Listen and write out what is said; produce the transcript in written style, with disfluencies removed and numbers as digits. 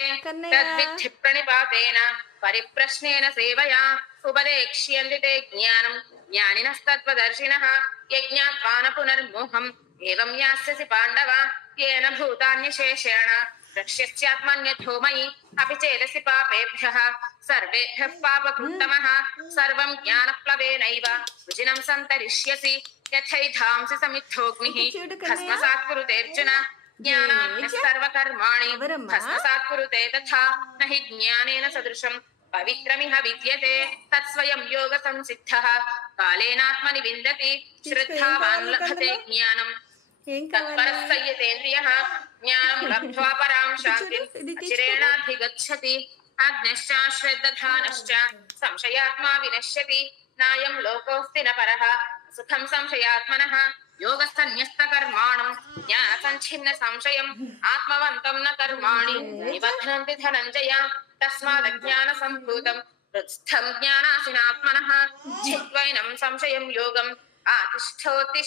तद्विद्धि प्रणिपातेन परिप्रश्नेन सेवया उपदेक्ष्यन्ति ते ज्ञानम् ज्ञानिनस्तत्त्वदर्शिनः यज्ञात्वा न पुनर्मोहम् एवं यास्यसि पाण्डव येन भूतान्यशेषेण रक्ष्यस्यात्मन्यथो मयि अपि चेदसि पापेभ्यः सर्वेभ्यः पापकृत्तमः सर्वं ज्ञानप्लवेनैव वृजिनं सन्तरिष्यसि यथैधांसि समिद्धोऽग्निः भस्मसात् कुरुतेऽर्जुन ज्ञानाग्निः सर्वकर्माणि भस्मसात् कुरुते तथा न हि ज्ञानेन सदृशम् पवित्रमिह विद्यते तत्स्वयं योगसंसिद्धः कालेनात्मनि विन्दति श्रद्धावान् लभते ज्ञानम् तत्परः संयतेन्द्रियः ज्ञानं लब्ध्वा परां शान्तिम् अचिरेणाधिगच्छति आज्ञश्च श्रद्धानश्च संशयात्मा विनश्यति नायं लोकोऽस्ति न परः सुखं संशयात्मनः योगस्थन्यस्तकर्माणं ज्ञानसञ्छिन्न संशयम् आत्मवन्तं न कर्माणि निबध्नन्ति धनञ्जय तस्मादज्ञानसम्भूतं हृत्स्थं ज्ञानासिनात्मनः छित्त्वैनं संशयं योगम् आतिष्ठोत्तिष्ठ